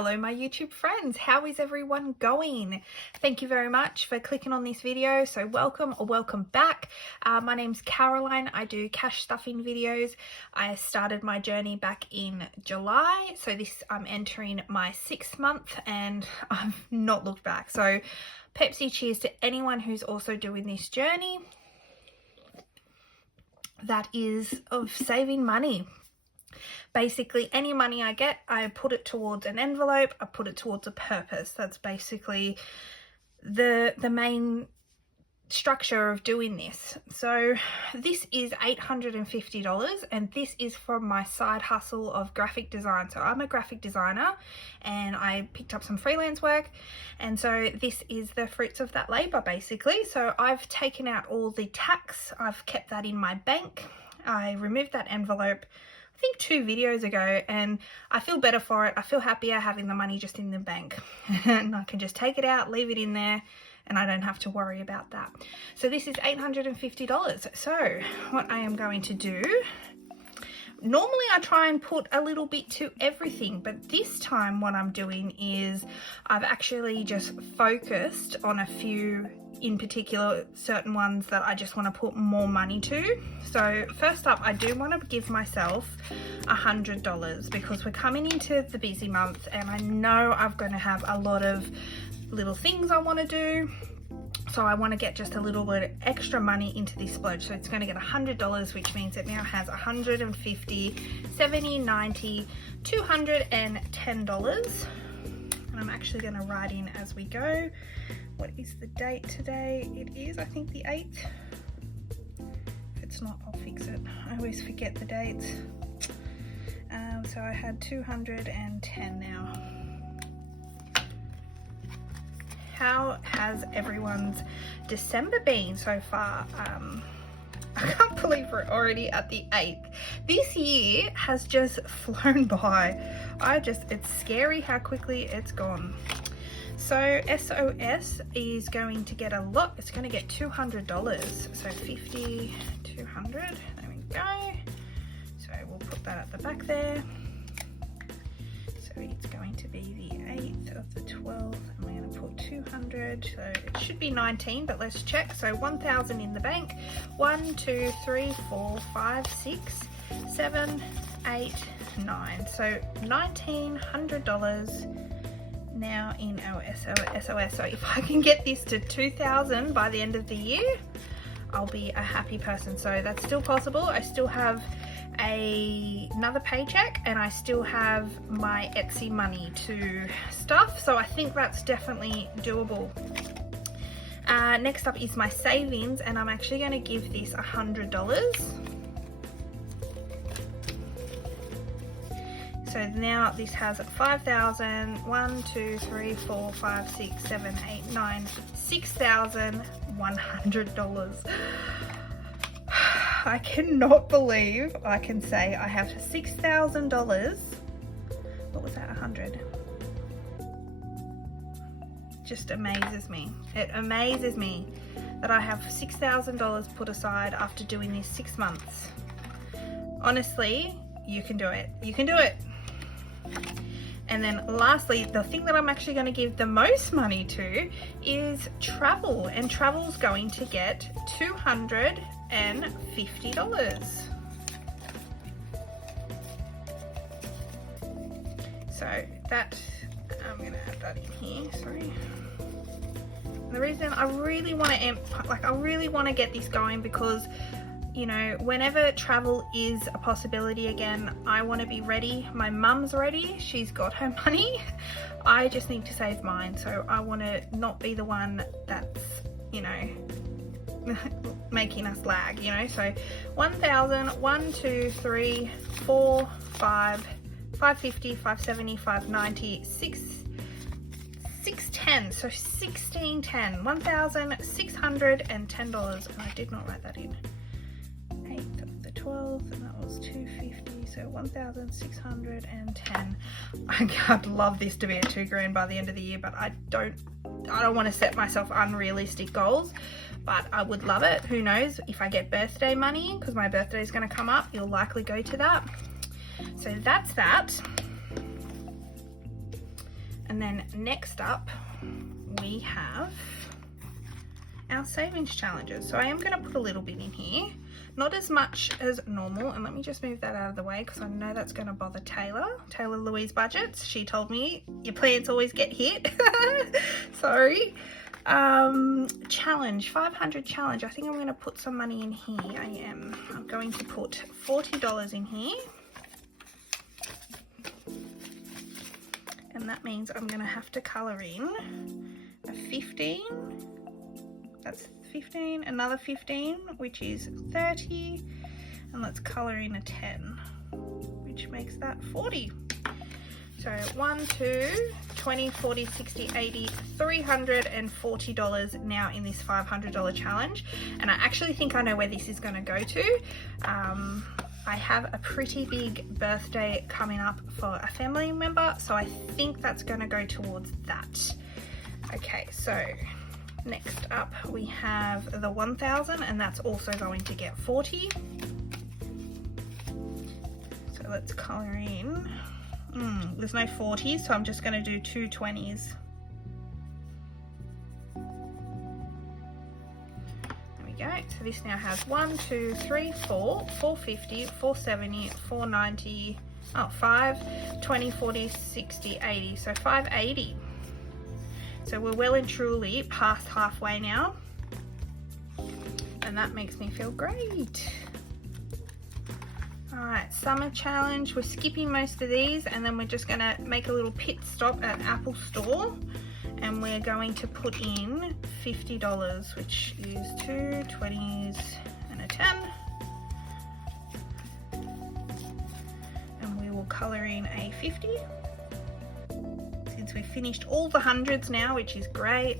Hello my YouTube friends, how is everyone going? Thank you very much for clicking on this video. So welcome or welcome back. My name's Caroline. I do cash stuffing videos. I started my journey back in July, so I'm entering my 6th month and I've not looked back. So Pepsi cheers to anyone who's also doing this journey that is of saving money. Basically, any money I get, I put it towards an envelope, I put it towards a purpose. That's basically the main structure of doing this. So this is $850 and this is from my side hustle of graphic design. So I'm a graphic designer and I picked up some freelance work, and so this is the fruits of that labor basically. So I've taken out all the tax, I've kept that in my bank. I removed that envelope I think 2 videos ago, and I feel better for it. I feel happier having the money just in the bank and I can just take it out, leave it in there, and I don't have to worry about that. So this is $850. So what I am going to do, normally I try and put a little bit to everything, but this time what I'm doing is I've actually just focused on a few in particular, certain ones that I just want to put more money to. So first up, I do want to give myself $100 because we're coming into the busy month and I know I'm going to have a lot of little things I want to do. So I want to get just a little bit of extra money into this splurge. So it's going to get $100, which means it now has $150, $70, $90, $210. And I'm actually going to write in as we go. What is the date today? It is, I think, the 8th. If it's not, I'll fix it. I always forget the dates. So I had 210 now. How has everyone's December been so far? I can't believe we're already at the 8th. This year has just flown by. It's scary how quickly it's gone. So SOS is going to get a lot. It's going to get $200. So 50, 200. There we go. So we'll put that at the back there. So it's going to be the 8th of the 12th. And we're going to put 200. So it should be 19, but let's check. So 1,000 in the bank. 1, 2, 3, 4, 5, 6, 7, 8, 9. So $1,900. Now in our SOS. So if I can get this to 2,000 by the end of the year, I'll be a happy person. So that's still possible. I still have another paycheck and I still have my Etsy money to stuff. So I think that's definitely doable. Next up is my savings, and I'm actually going to give this $100. So now this has 5,000, 1, 2, 3, 4, 5, 6, 7, 8, 9, $6,100. I cannot believe I can say I have $6,000. What was that, 100? Just amazes me. It amazes me that I have $6,000 put aside after doing this 6 months. Honestly, you can do it. You can do it. And then lastly, the thing that I'm actually going to give the most money to is travel, and travel's going to get $250. So that, I'm going to add that in here, sorry. The reason I really want to I really want to get this going because, you know, whenever travel is a possibility again, I want to be ready. My mum's ready. She's got her money. I just need to save mine. So I want to not be the one that's, you know, making us lag, you know. So 1,000, 1, 2, 3, 4, 5, 550, 570, 590, 610. So 1610, $1,610. And I did not write that in. 8th of the 12th, and that was 250, so 1,610. I'd love this to be at $2,000 by the end of the year, but I don't want to set myself unrealistic goals, but I would love it. Who knows, if I get birthday money, because my birthday is going to come up, you'll likely go to that. So that's that. And then next up, we have our savings challenges. So I am going to put a little bit in here, not as much as normal. And let me just move that out of the way because I know that's going to bother Taylor Louise Budgets. She told me your plans always get hit. Sorry. Challenge, 500 challenge. I think I'm going to put some money in here. I'm going to put $40 in here. And that means I'm going to have to colour in a 15. That's 15, another 15, which is 30. And let's colour in a 10, which makes that 40. So 1, 2, 20, 40, 60, 80, $340 now in this $500 challenge. And I actually think I know where this is going to go to. I have a pretty big birthday coming up for a family member, so I think that's going to go towards that. Okay, so next up we have the 1000, and that's also going to get 40. So let's colour in. There's no 40s, so I'm just going to do 2 20s. Go. So this now has 1, 2, 3, 4, 450, 470, 490, 5, 20, 40, 60, 80. So 580. So we're well and truly past halfway now. And that makes me feel great. Alright, summer challenge. We're skipping most of these and then we're just going to make a little pit stop at Apple Store. And we're going to put in $50, which is 2 20s and a 10. And we will colour in a 50. Since we've finished all the hundreds now, which is great.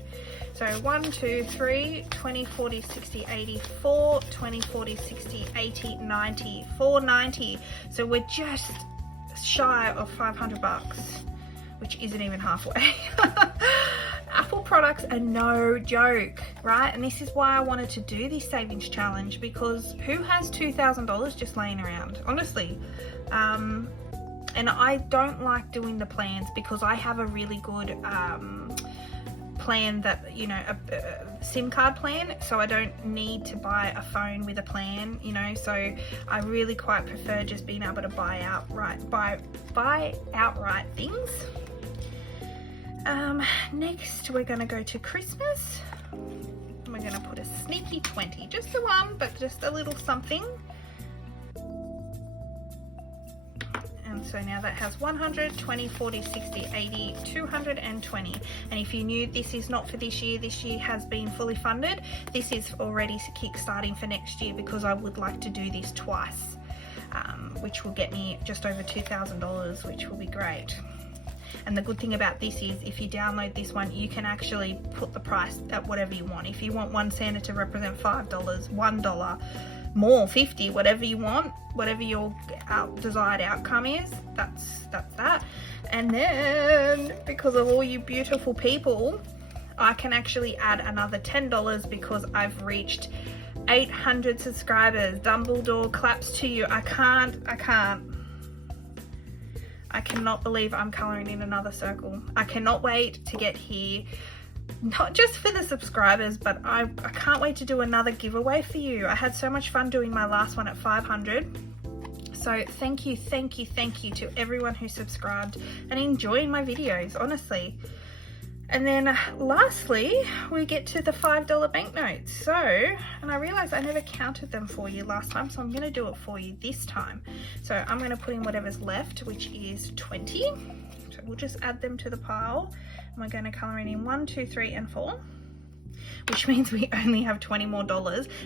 So 1, 2, 3, 20, 40, 60, 80, 4, 20, 40, 60, 80, 90, 490. So we're just shy of 500 bucks. Which isn't even halfway. Apple products are no joke, right? And this is why I wanted to do this savings challenge, because who has $2,000 just laying around? Honestly. And I don't like doing the plans because I have a really good plan that, you know, a SIM card plan, so I don't need to buy a phone with a plan, you know, so I really quite prefer just being able to buy outright things. Next we're going to go to Christmas. We're going to put a sneaky 20, just the one, but just a little something. And so now that has 100, 20, 40, 60, 80, 220. And if you knew this is not for this year has been fully funded. This is already kick-starting for next year because I would like to do this twice, which will get me just over $2,000, which will be great. And the good thing about this is if you download this one, you can actually put the price at whatever you want. If you want one Santa to represent $5, $1, more, 50, whatever you want, whatever your desired outcome is, that's that. And then because of all you beautiful people, I can actually add another $10 because I've reached 800 subscribers. Dumbledore claps to you. I cannot believe I'm colouring in another circle. I cannot wait to get here, not just for the subscribers, but I can't wait to do another giveaway for you. I had so much fun doing my last one at 500. So thank you to everyone who subscribed and enjoying my videos, honestly. And then lastly, we get to the $5 banknotes. So, and I realized I never counted them for you last time, so I'm going to do it for you this time. So I'm going to put in whatever's left, which is 20. So we'll just add them to the pile. And we're going to colour in 1, 2, 3, and 4. Which means we only have $20 more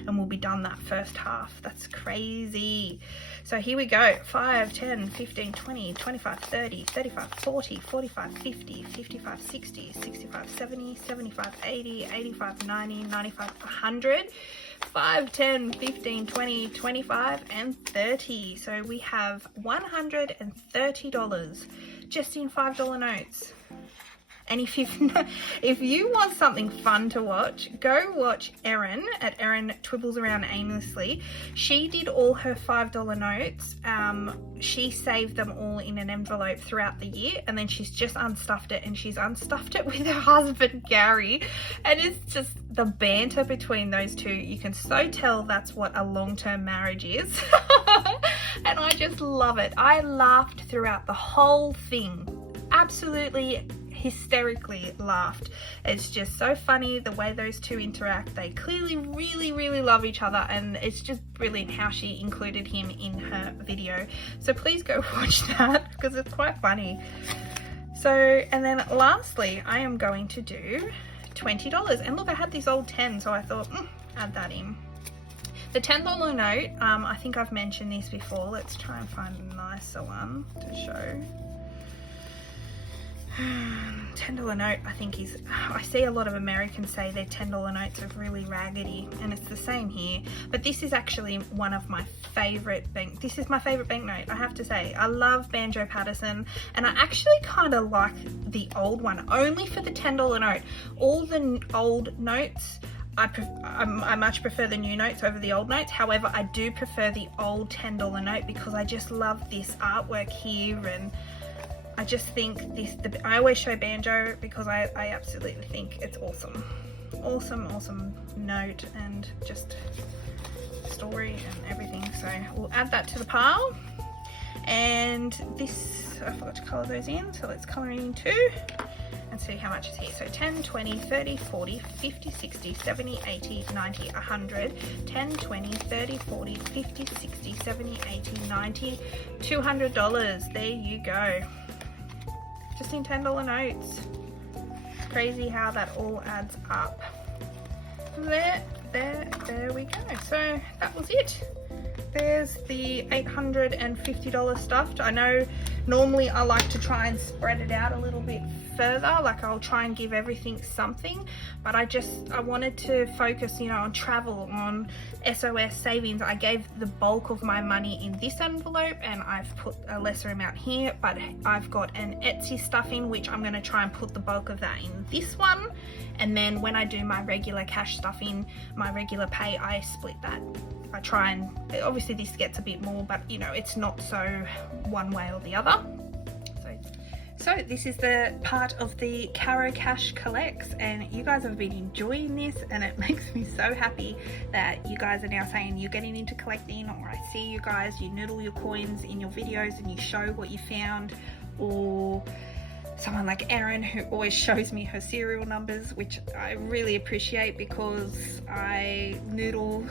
and we'll be done that first half. That's crazy. So here we go. 5, 10, 15, 20, 25, 30, 35, 40, 45, 50, 55, 60, 65, 70, 75, 80, 85, 90, 95, 100. 5, 10, 15, 20, 25, and 30. So we have $130 just in $5 notes. And if you want something fun to watch, go watch Erin at Erin Twibbles Around Aimlessly. She did all her $5 notes. She saved them all in an envelope throughout the year, and then she's just unstuffed it, and she's unstuffed it with her husband Gary, and it's just the banter between those two. You can so tell that's what a long-term marriage is. And I just love it. I laughed throughout the whole thing. Absolutely hysterically laughed. It's just so funny the way those two interact. They clearly really love each other, and it's just brilliant how she included him in her video. So please go watch that because it's quite funny. So, and then lastly, I am going to do $20. And look, I had this old 10, so I thought, add that in. The $10 note, I think I've mentioned this before. Let's try and find a nicer one to show. $10 note, I think I see a lot of Americans say their $10 notes are really raggedy, and it's the same here. But this is actually one of my favorite this is my favorite banknote, I have to say. I love Banjo Patterson, and I actually kind of like the old one, only for the $10 note. All the old notes, I much prefer the new notes over the old notes. However, I do prefer the old $10 note because I just love this artwork here, and I just think I always show Banjo because I absolutely think it's awesome. Awesome note and just story and everything. So we'll add that to the pile. And this, I forgot to colour those in, so let's colour in too and see how much is here. So 10, 20, 30, 40, 50, 60, 70, 80, 90, 100, 10, 20, 30, 40, 50, 60, 70, 80, 90, $200. There you go. Just in $10 notes. It's crazy how that all adds up. There we go. So that was it. There's the $850 stuffed. I know normally I like to try and spread it out a little bit further, like I'll try and give everything something, but I wanted to focus, you know, on travel, on SOS savings. I gave the bulk of my money in this envelope, and I've put a lesser amount here, but I've got an Etsy stuffing which I'm going to try and put the bulk of that in this one, and then when I do my regular cash stuffing, my regular pay, I split that. I try and, obviously this gets a bit more, but you know, it's not so one way or the other. So this is the part of the CAROCASH collects, and you guys have been enjoying this, and it makes me so happy that you guys are now saying you're getting into collecting, or I see you guys, you noodle your coins in your videos and you show what you found, or someone like Erin who always shows me her serial numbers, which I really appreciate because I noodle,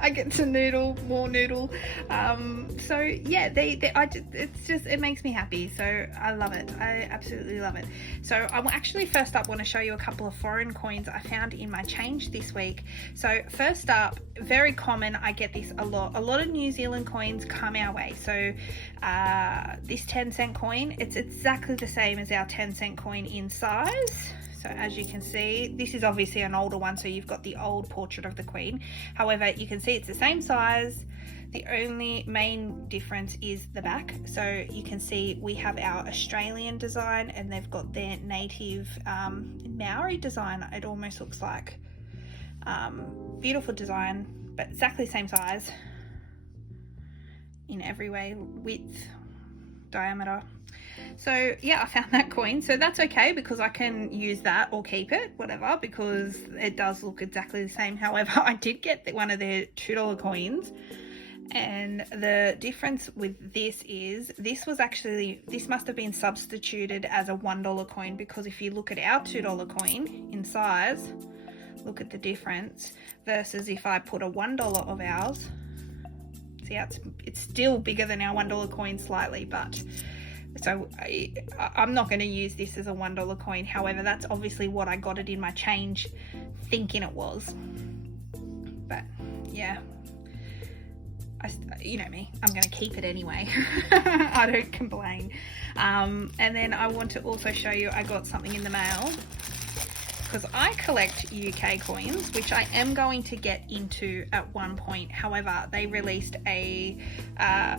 I get to noodle, more noodle. So yeah, it makes me happy. So I love it. I absolutely love it. So I actually first up want to show you a couple of foreign coins I found in my change this week. So first up, very common, I get this a lot of New Zealand coins come our way. So this 10-cent coin, it's exactly the same as our 10-cent coin in size. So as you can see, this is obviously an older one, so you've got the old portrait of the Queen. However, you can see it's the same size. The only main difference is the back. So you can see we have our Australian design, and they've got their native Maori design, it almost looks like. Beautiful design, but exactly the same size in every way, width, diameter. So yeah, I found that coin, so that's okay because I can use that or keep it, whatever, because it does look exactly the same. However, I did get one of their $2 coins, and the difference with this is this must have been substituted as a $1 coin, because if you look at our $2 coin in size, look at the difference versus if I put a $1 of ours. See how it's still bigger than our $1 coin slightly, but so I'm not going to use this as a $1 coin. However, that's obviously what I got it in my change thinking it was. But yeah, you know me, I'm going to keep it anyway. I don't complain. And then I want to also show you, I got something in the mail. because I collect UK coins, which I am going to get into at one point. However, they released a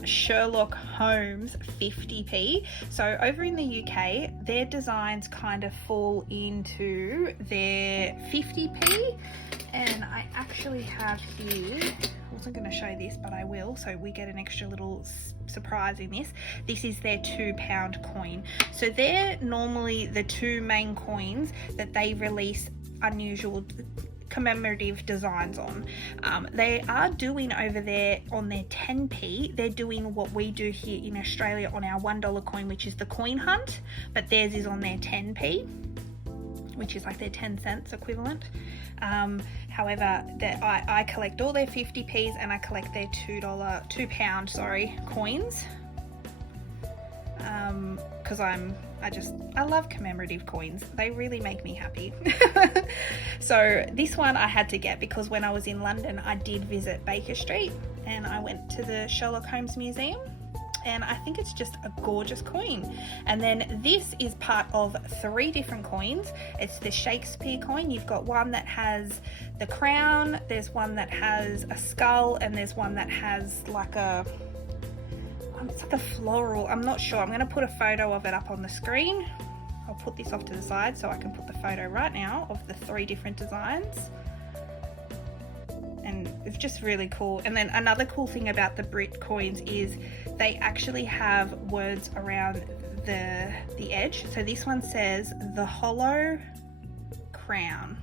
Sherlock Holmes 50p. So over in the UK, their designs kind of fall into their 50p. And I actually have here, I wasn't going to show this, but I will, so we get an extra little surprise in this. This is their £2 coin. So they're normally the two main coins that they release unusual commemorative designs on. They are doing over there on their 10p, they're doing what we do here in Australia on our $1 coin, which is the coin hunt, but theirs is on their 10p, which is like their 10 cents equivalent. However, I collect all their 50p's and I collect their £2 coins, because I love commemorative coins. They really make me happy. So this one I had to get because when I was in London, I did visit Baker Street and I went to the Sherlock Holmes Museum. And I think it's just a gorgeous coin. And then this is part of 3 different coins. It's the Shakespeare coin. You've got one that has the crown, there's one that has a skull, and there's one that has like it's like a floral, I'm not sure. I'm going to put a photo of it up on the screen. I'll put this off to the side so I can put the photo right now of the 3 different designs. And it's just really cool. And then another cool thing about the Brit coins is they actually have words around the edge. So this one says the hollow crown.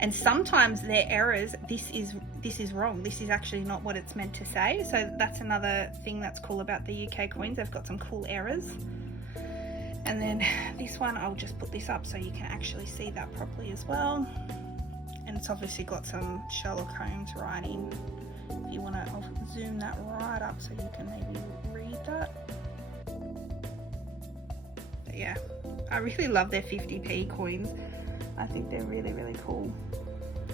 And sometimes their errors, this is wrong. This is actually not what it's meant to say. So that's another thing that's cool about the UK coins. They've got some cool errors. And then this one, I'll just put this up so you can actually see that properly as well. And it's obviously got some Sherlock Holmes writing. If you want to, I'll zoom that right up so you can maybe read that. But yeah, I really love their 50p coins. I think they're really, really cool.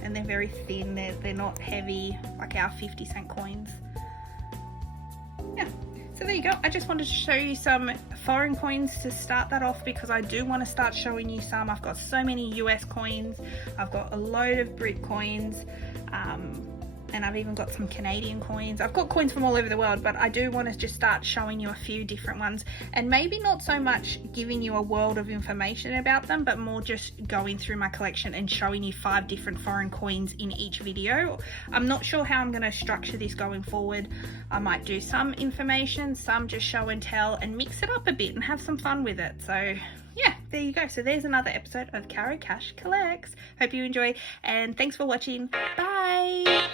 And they're very thin, they're not heavy like our 50-cent coins. Yeah, so there you go. I just wanted to show you some foreign coins to start that off because I do want to start showing you some. I've got so many US coins, I've got a load of Brit coins, and I've even got some Canadian coins. I've got coins from all over the world, but I do want to just start showing you a few different ones, and maybe not so much giving you a world of information about them, but more just going through my collection and showing you 5 different foreign coins in each video. I'm not sure how I'm going to structure this going forward. I might do some information, some just show and tell, and mix it up a bit and have some fun with it. So yeah, there you go. So there's another episode of CAROCASH Collects. Hope you enjoy, and thanks for watching. Bye.